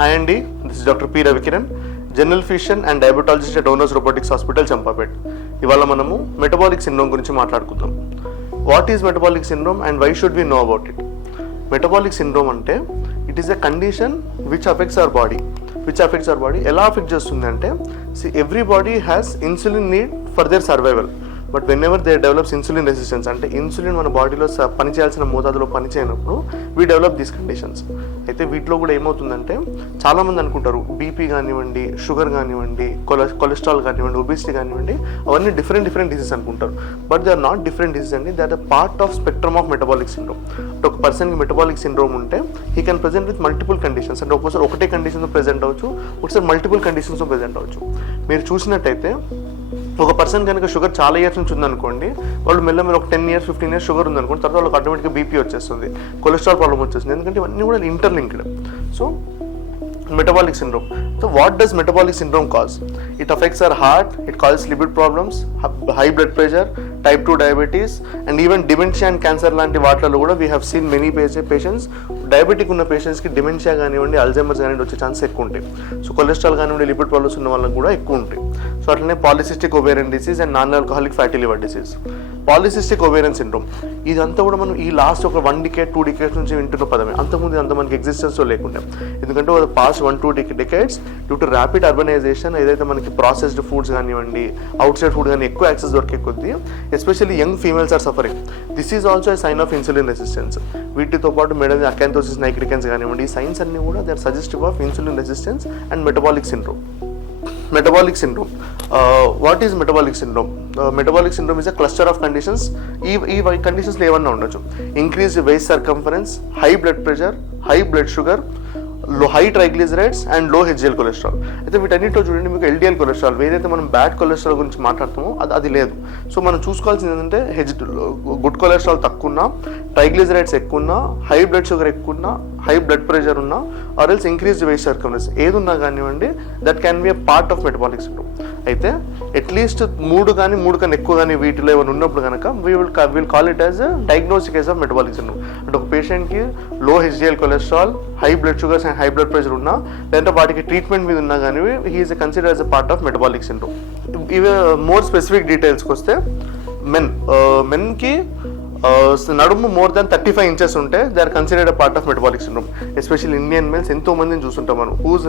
Hi Andy, this is Dr. P. Ravi Kiran, General Physician and Diabetologist at Onus Robotic Hospitals, Champapet. ఇవాళ మనము metabolic syndrome గురించి మాట్లాడుకుందాం. What is metabolic syndrome and why should we know about it? Metabolic syndrome అంటే it is a condition which affects our body. ఎలా affect చేస్తుంది అంటే every body has insulin need for their survival. But whenever they develops insulin resistance, అంటే insulin మన బాడీలో పనిచేయాల్సిన మోతాదులో పనిచేయనప్పుడు వీ డెవలప్ దీస్ కండిషన్స్. అయితే వీటిలో కూడా ఏమవుతుందంటే చాలామంది అనుకుంటారు బీపీ కానివ్వండి, షుగర్ కానివ్వండి, కొలెస్ట్రాల్ కానివ్వండి, ఒబిసిటీ కానివ్వండి, అవన్నీ డిఫరెంట్ డిసీజ్ అనుకుంటారు. But they are not different disease అండి, they are the part of spectrum of metabolic syndrome. అంటే ఒక పర్సన్కి మెటబాలిక్ సిండ్రోమ్ ఉంటే he can present with multiple conditions. అంటే ఒక్కోసారి ఒకటే కండిషన్తో ప్రెజెంట్ అవ్వచ్చు, ఒకసారి మల్టిపుల్ కండిషన్స్తో ప్రెజెంట్ అవ్వచ్చు. మీరు చూసినట్టయితే ఒక పర్సన్ కనుక షుగర్ చాలా ఇయర్స్ నుంచి ఉందనుకోండి, వాళ్ళు మెల్లమెల్ల ఒక 10 years 15 years షుగర్ ఉందనుకోండి, తర్వాత వాళ్ళకి ఆటోమేటిక్గా బీపీ వచ్చేస్తుంది, కొలెస్ట్రాల్ ప్రాబ్లమ్ వచ్చేస్తుంది, ఎందుకంటే ఇవన్నీ కూడా interlinked. So metabolic syndrome. So what does metabolic syndrome cause? It affects our heart, it causes lipid problems, high blood pressure, type 2 diabetes, and even dementia and cancer లాంటి వాటిలో కూడా we have seen many patients, diabetic ఉన్న పేషెంట్స్కి dementia కానివ్వండి, Alzheimer's కానివ్వండి వచ్చే chance ఎక్కువ ఉంటాయి. సో కొలెస్ట్రాల్ కానివ్వండి, లిపిడ్ ప్రాబ్లమ్స్ ఉన్న వాళ్ళకి కూడా ఎక్కువ ఉంటాయి. సో అట్లనే polycystic ovarian disease and non alcoholic fatty liver disease. Polycystic ovarian syndrome ఇదంతా కూడా మనం ఈ లాస్ట్ ఒక 1 decade 2 decades నుంచి వింటున్న పదమే. అంతకుముందు అంత మనకి ఎగ్జిస్టెన్స్లో లేకుండా, ఎందుకంటే past 1-2 decades due to rapid urbanization ఏదైతే మనకి ప్రాసెస్డ్ ఫుడ్స్ కానివ్వండి, అవుట్ సైడ్ ఫుడ్ కానీ ఎక్కువ యాక్సెస్ దొరికే కొద్దీ especially young females are suffering. This is also a sign of insulin resistance. వీటితో పాటు మెడల్ acanthosis, nigricans కానివ్వండి, ఈ సైన్స్ అన్నీ కూడా they are suggestive of insulin resistance and metabolic syndrome. What is metabolic syndrome? Metabolic syndrome is a cluster of conditions. ఈ కండిషన్స్లో ఏమన్నా ఉండొచ్చు: increase waist circumference, high blood pressure, high blood sugar, high triglycerides and low HDL cholesterol. అయితే వీటన్నిటిలో చూడండి, మీకు LDL cholesterol, ఏదైతే మనం బ్యాడ్ కొలెస్ట్రాల్ గురించి మాట్లాడుతామో అది లేదు. సో మనం చూసుకోవాల్సింది ఏంటంటే గుడ్ కొలెస్ట్రాల్ తక్కువ ఉన్నా, ట్రైగ్లిజరైడ్స్ ఎక్కువ ఉన్నా, హై బ్లడ్ షుగర్ ఎక్కువ ఉన్నా, హై బ్లడ్ ప్రెషర్ ఉన్నా, or else increased waist circumference ఏది ఉన్నా కానివ్వండి, that can be a part of metabolic syndrome. అయితే అట్లీస్ట్ 3 కన్నా ఎక్కువ కానీ వీటిలో ఏమైనా ఉన్నప్పుడు కనుక will call it as diagnostic case of metabolic syndrome. అంటే ఒక పేషెంట్కి లో HDL cholesterol, high blood sugars and high blood pressure ఉన్నా, లేదంటే వాటికి ట్రీట్మెంట్ మీద ఉన్నా కానీ he is consider as a part of metabolic syndrome. ఇవి మోర్ స్పెసిఫిక్ డీటెయిల్స్కి వస్తే, మెన్కి నడుము మోర్ దాన్ 35 inches ఉంటే they are considered a part of metabolic syndrome. Especially Indian males ఎంతో మందిని చూస్తుంటాం మనం, whose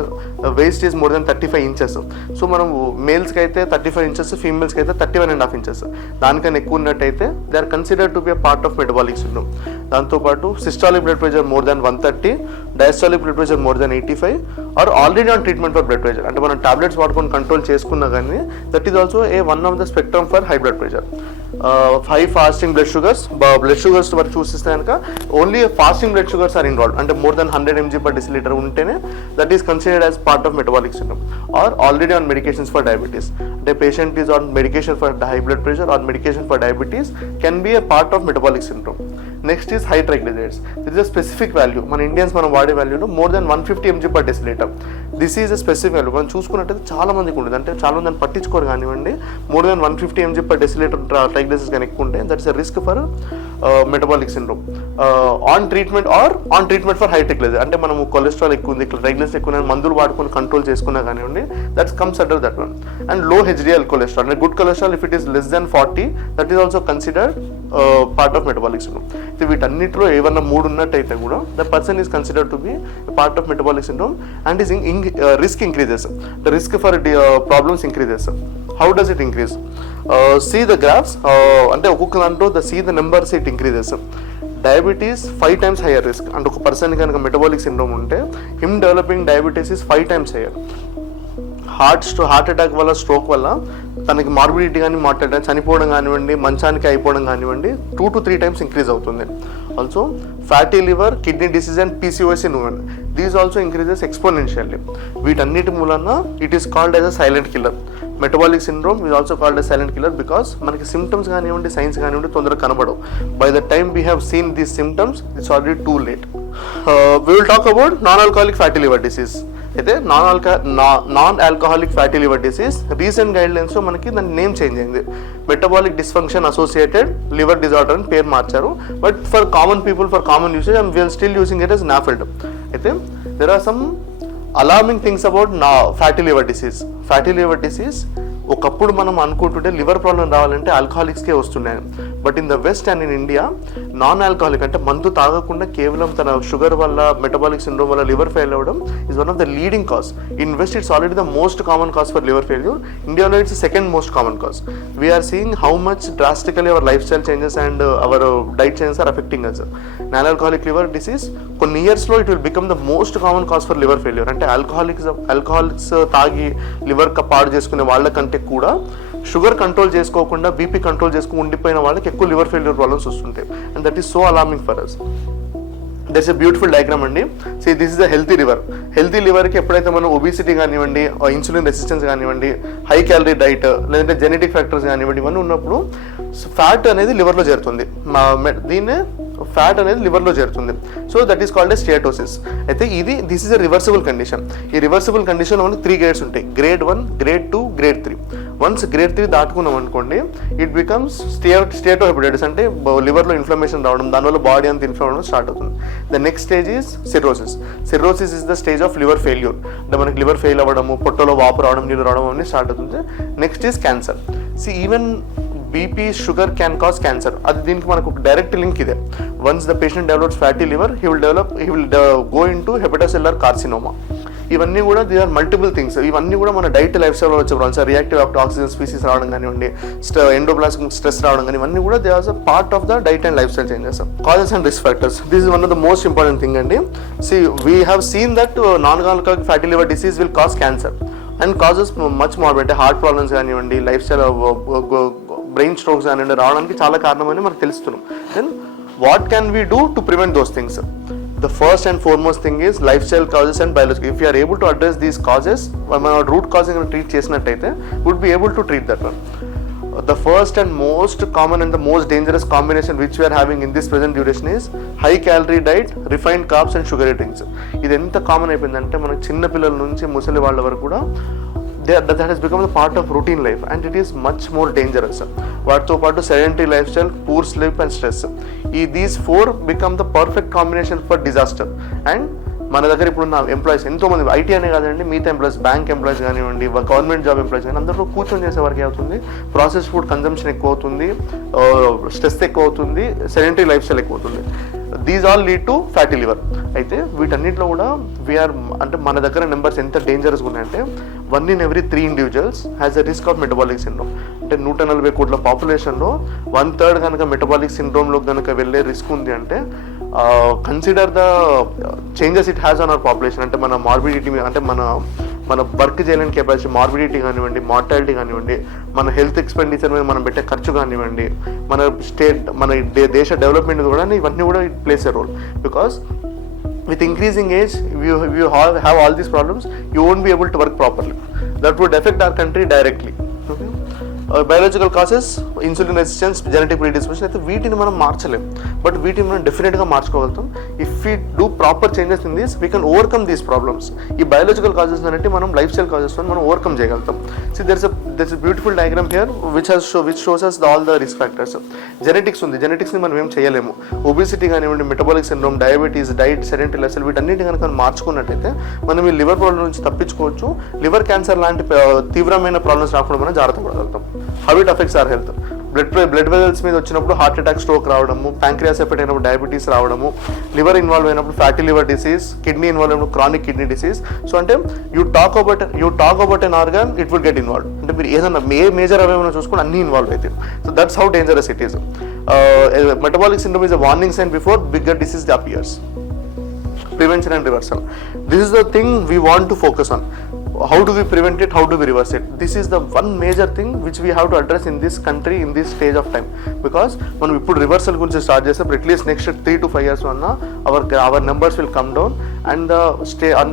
waist is more than 35 inches. So మనం మేల్స్కి అయితే 35 inches, ఫీమేల్స్కి అయితే 31.5 inches. దానికన్నా ఎక్కువ ఉన్నట్టయితే they are considered to be a part of metabolic syndrome. దాంతోపాటు systolic blood pressure more than 130, diastolic blood pressure more than 85, or already on treatment for blood pressure, అంటే మనం టాబ్లెట్స్ వాడుకొని కంట్రోల్ చేసుకున్నా కానీ that is also a one of the spectrum for high blood pressure. High fasting blood sugars వరకు చూసిస్తే కనుక only fasting blood sugars are involved, అంటే more than 100 mg/dL ఉంటేనే that is considered as part of metabolic syndrome. Or already on medications for diabetes, అంటే patient is on medication for high blood pressure or medication for diabetes can be a part of metabolic syndrome. Next is high triglycerides. This is a specific value, మన Indians మనం వాడే వాల్యూలో more than 150 mg/dL. This is a specific value. మనం చూసుకున్నట్టయితే చాలా మందికి ఉంటుంది, అంటే చాలా మంది దాన్ని పట్టించుకోరు కానివ్వండి. మోర్ దాన్ 150 mg/dL ట్రైగ్లిజరైడ్స్ కానీ ఎక్కువ ఉంటే that's a risk for metabolic syndrome. On treatment for high triglycerides, అంటే మనము కొలెస్ట్రాల్ ఎక్కువ ఉంది, ట్రైగ్లిజరైడ్స్ ఎక్కువ మందులు వాడుకొని కంట్రోల్ చేసుకున్నా కానివ్వండి, that's comes under that one. And low HDL cholesterol, అంటే good cholesterol if it is less than 40, that is also considered part of metabolic syndrome. వీటన్నిటిలో ఏమన్నా 3 ఉన్నట్టయితే కూడా the person is considered to B part of metabolic syndrome and is risk increases. The risk for problems increases. How does it increase? See the graphs. అంటే ఒక్కొక్క దాంట్లో see the numbers it increases. Diabetes 5 times higher risk. అంటే ఒక person కనుక metabolic syndrome ఉంటే him developing diabetes is 5 times higher. Heart attack వల్ల, stroke వల్ల తనకి మార్బిడిటీ కానీ, మార్టాలిటీ, చనిపోవడం కానివ్వండి, మంచానికి అయిపోవడం కానివ్వండి 2 to 3 times ఇంక్రీజ్ అవుతుంది. Also fatty liver, kidney disease and PCOS in women, these also increases exponentially. వీటన్నిటి మూలన it is called as a silent killer. Metabolic syndrome is also called a silent killer because మనకి symptoms కానివ్వండి, signs కానివ్వండి తొందరగా కనబడవు. By the time we have seen these symptoms it's already too late. We will talk about non alcoholic fatty liver disease. అయితే non alcoholic fatty liver disease recent గైడ్లైన్స్లో మనకి దాని name change అయింది. Metabolic dysfunction associated liver disorder అని పేరు మార్చారు. But for common people, for common usage, we are still using it as NAFLD. అయితే there are some alarming things about fatty liver disease ఒకప్పుడు మనం అనుకుంటుంటే లివర్ ప్రాబ్లం రావాలంటే ఆల్కహాలిక్స్కే వస్తున్నాయి. But in the west and in India non alcoholic అంటే మందు తాగకుండా కేవలం తన షుగర్ వల్ల మెటబాలిక్ సిండ్రోమ్ వల్ల లివర్ ఫెయిల్ అవ్వడం is one of the leading cause. In west it's already the most common cause for liver failure. ఇండియాలో it's second most common cause. We are seeing how much drastically our life style changes and our diet changes are affecting us. Non alcoholic liver disease కొన్ని ఇయర్స్లో it will become the most common cause for liver failure. అంటే alcoholics తాగి liver పాడు చేసుకునే వాళ్ళకంటే కూడా sugar control చేసుకోకుండా BP control చేసుకుని ఉండిపోయిన వాళ్ళకి ఎక్కువ లివర్ ఫెయిల్యూర్ ప్రాబ్లమ్స్ వస్తుంటాయి. And that is so alarming for us. That's a beautiful diagram అండి. See this is a healthy liver. Healthy లివర్కి ఎప్పుడైతే మనం ఒబిసిటీ కానివ్వండి, ఇన్సులిన్ రెసిస్టెన్స్ కానివ్వండి, హై క్యాలరీ డైట్ లేదంటే జెనెటిక్ ఫ్యాక్టర్స్ కానివ్వండి, ఇవన్నీ ఉన్నప్పుడు ఫ్యాట్ అనేది లివర్లో చేరుతుంది. దీన్నే ఫ్యాట్ అనేది లివర్లో చేరుతుంది. So that is called a steatosis. అయితే this is a reversible condition. ఈ రివర్సిబుల్ కండిషన్లో మనకి 3 గ్రేడ్స్ ఉంటాయి. Grade 1, grade 2, grade 3. Once grade 3 దాటుకున్నాం అనుకోండి, ఇట్ బికమ్స్ స్టియాటోహెపటైటిస్. అంటే లివర్లో ఇన్ఫ్లమేషన్ రావడం, దానివల్ల బాడీ అంతా ఇన్ఫ్లమ్ అవడం స్టార్ట్ అవుతుంది. The next stage is cirrhosis. Cirrhosis is the stage of liver failure. అంటే మనకి లివర్ ఫెయిల్ అవ్వడము, పొట్టలో వాపు రావడం, నీళ్ళు రావడం అన్నీ స్టార్ట్ అవుతుంది. Next is cancer. Even BP, sugar can cause cancer. అది దీనికి మనకు డైరెక్ట్ లింక్ ఇదే. Once the patient develops fatty liver, he will go into hepatocellular carcinoma. ఇవన్నీ కూడా దే ఆర్ మల్టిపుల్ థింగ్స్. ఇవన్నీ కూడా మన డైట్ లైఫ్ స్టైల్లో వచ్చే ప్రాబ్లమ్స్. రియాక్టివ్ ఆక్సిజన్ స్పీసీస్ రావడం కానివ్వండి, ఎండోప్లాస్మిక్ స్ట్రెస్ రావడం కానీ, ఇవన్నీ కూడా they are a part of the diet and life style changes. Causes and risk factors. This is one of the most important thing అండి. We have seen that non alcoholic fatty liver disease will cause cancer and causes much more. అంటే heart problems కానివ్వండి, life style brain strokes కానివ్వండి రావడానికి చాలా కారణమని మనకు తెలుస్తున్నాం. Then what can we do to prevent those things? The first and foremost thing is lifestyle causes and biological. If you are able to address these causes, root causing and treat చేసినట్టయితే would be able to treat that one. The first and most common and the most dangerous combination which we are having in this present duration is high calorie diet, refined carbs and sugary drinks. ఇది ఎంత common అయిపోయిందంటే మనకి చిన్న పిల్లల నుంచి ముసలి వాళ్ళ వరకు కూడా that has become a part of routine life and it is much more dangerous. వాటితో పాటు sedentary lifestyle, poor sleep and stress. These 4 become the perfect combination for disaster. And మన దగ్గర ఇప్పుడున్న ఎంప్లాయీస్ ఎంతోమంది, ఐటీ అనే కాదండి, మిగతా ఎంప్లాయీస్, బ్యాంక్ ఎంప్లాయీస్ కానివ్వండి, గవర్నమెంట్ జాబ్ ఎంప్లాయీస్ కానీ అందరూ కూర్చొని చేసే వరకు అవుతుంది. ప్రాసెస్ ఫుడ్ కన్జంప్షన్ ఎక్కువ అవుతుంది, స్ట్రెస్ ఎక్కువ అవుతుంది, సెడెంటరీ లైఫ్ స్టైల్ ఎక్కువ అవుతుంది. These all lead to fatty liver. అయితే వీటన్నిటిలో కూడా అంటే మన దగ్గర నెంబర్స్ ఎంత డేంజరస్గా ఉన్నాయంటే 1 in every 3 individuals has a risk of metabolic syndrome. అంటే 140 కోట్ల పాపులేషన్లో 1/3 కనుక మెటబాలిక్ సిండ్రోమ్లో కనుక వెళ్ళే రిస్క్ ఉంది అంటే consider the changes it has on our population. అంటే మన మార్బిడిటీ, అంటే మన వర్క్ చేయలేని కెపాసిటీ, మార్బిడిటీ కానివ్వండి, మార్టాలిటీ కానివ్వండి, మన హెల్త్ ఎక్స్పెండిచర్ మీద మనం పెట్టే ఖర్చు కానివ్వండి, మన దేశ డెవలప్మెంట్ కూడా ఇవన్నీ కూడా it plays a role. Because with increasing age, you have all these problems, you won't be able to work properly. That would affect our country directly. Okay? Biological causes, insulin resistance, genetic predisposition. అయితే వీటిని మనం మార్చలేం, but వీటిని మనం డెఫినెట్గా మార్చుకోగలుగుతాం. If we do proper changes in these, we can overcome these problems. ఈ biological causes అనేవి మనం లైఫ్ స్టైల్ కాజెస్ మనం ఓవర్కమ్ చేయగలుగుతాం. So there's a beautiful diagram here which shows us all the risk factors. Genetics ఉంది, జెనెటిక్స్ని మనం ఏం చేయలేము. ఒబిసిటీ కానివ్వండి, metabolic syndrome, diabetes, diet, sedentary life style, వీటన్నిటి కనుక మనం మార్చుకున్నట్టయితే మనం ఈ లివర్ ప్రాబ్లమ్ నుంచి తప్పించుకోవచ్చు. లివర్ క్యాన్సర్ లాంటి తీవ్రమైన ప్రాబ్లమ్స్ రాకుండా మనం జాగ్రత్త పడగలుగుతాం. How it affects our health. Blood vessels మీద వచ్చినప్పుడు హార్ట్ అటాక్, స్ట్రోక్ రావడము, ప్యాంక్రియాస్ ఎఫెక్ట్ అయినప్పుడు డయాబెటీస్ రావడము, లివర్ ఇన్వాల్వ్ అయినప్పుడు fatty liver disease, kidney involve అయినప్పుడు క్రానిక్ కిడ్నీ డిసీజ్. సో అంటే you talk about an organ, it will get involve. అంటే మీరు ఏదైనా మేజర్ అవయవన చూసుకుని అన్ని ఇన్వాల్వ్ అవుతాయి. So that's how dangerous it is. Metabolic syndrome is a warning sign before bigger disease appears. Prevention and reversal. This is the thing we want to focus on. How do we prevent it? How do we reverse it? This is the one major thing which we have to address in this country in this stage of time. Because మనం ఇప్పుడు reversal గురించి start చేస్తే at least next 3 to 5 years వల్ల our numbers will come down. And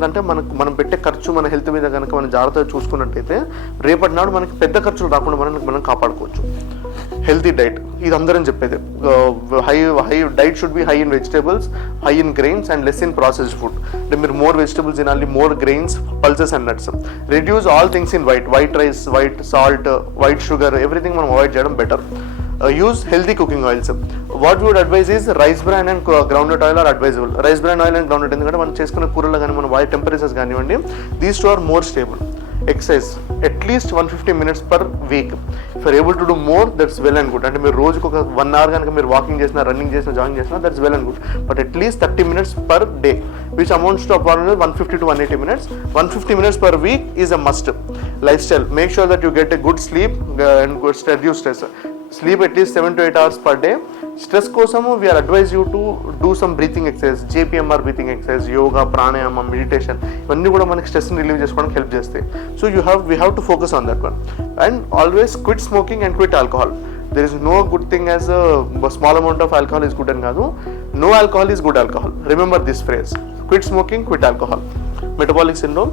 అంటే మనం పెట్టే ఖర్చు మన హెల్త్ మీద కనుక మనం జాగ్రత్తగా చూసుకున్నట్టయితే రేపటి నాడు మనకి పెద్ద ఖర్చులు రాకుండా మనం కాపాడుకోవచ్చు. హెల్తీ డైట్, ఇది అందరం చెప్పేది. High diet should be high in vegetables, high in grains and less in processed food. అంటే మీరు మోర్ వెజిటేబుల్స్ తినాలి, more grains, pulses and nuts. Reduce all things in white rice, white salt, white sugar, everything మనం avoid చేయడం better. Use healthy cooking oils. What would advise is rice bran and groundnut oil are advisable. Rice bran oil and groundnut ఎందుకంటే మనం చేసుకున్న కూరలో కానీ మన body temperatures కానివ్వండి, these two are more stable. Exercise at least 150 minutes per week. If you're able to do more, that's well and good. అంటే మీరు రోజుకు ఒక 1 hour కనుక మీరు వాకింగ్ చేసినా, రన్నింగ్ చేసినా, జాగింగ్ చేసినా, that's well and good. But at least 30 minutes per day, which amounts to approximately 150 to 180 minutes. 150 minutes per week is a must. Lifestyle, make sure that you get a good sleep and good reduce stress. Sleep at least 7 to 8 hours per day. Stress కోసము we are advise you to do some breathing exercise, JPMR breathing exercise, yoga, ప్రాణాయామం, meditation, ఇవన్నీ కూడా మనకి స్ట్రెస్ని relieve చేసుకోవడానికి help చేస్తాయి. So we have to focus on that one. And always quit smoking and quit alcohol. There is no good thing as small amount of alcohol is good అని కాదు. No alcohol is good alcohol. Remember this phrase, quit smoking, quit alcohol. Metabolic syndrome,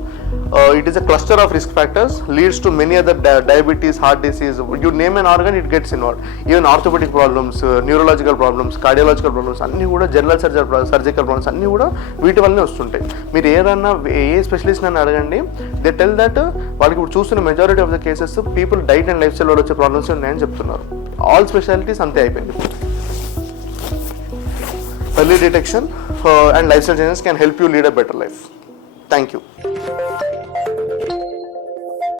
it is a cluster of risk factors, leads to many other diabetes, heart disease, you name an organ, it gets involved. Even orthopedic problems, neurological problems, cardiological problems, అన్నీ కూడా general surgical problems అన్నీ కూడా వీటి వల్లనే వస్తుంటాయి. మీరు ఏదన్నా ఏ specialist అని అడగండి, దే టెల్ దట్ వాళ్ళకి ఇప్పుడు చూస్తున్న majority of the cases people diet and life style వల్ల వచ్చే ప్రాబ్లమ్స్ ఉన్నాయని చెప్తున్నారు. ఆల్ స్పెషాలిటీస్ అంతే అయిపోయింది. Early detection and lifestyle changes can help you lead a better life. Thank you.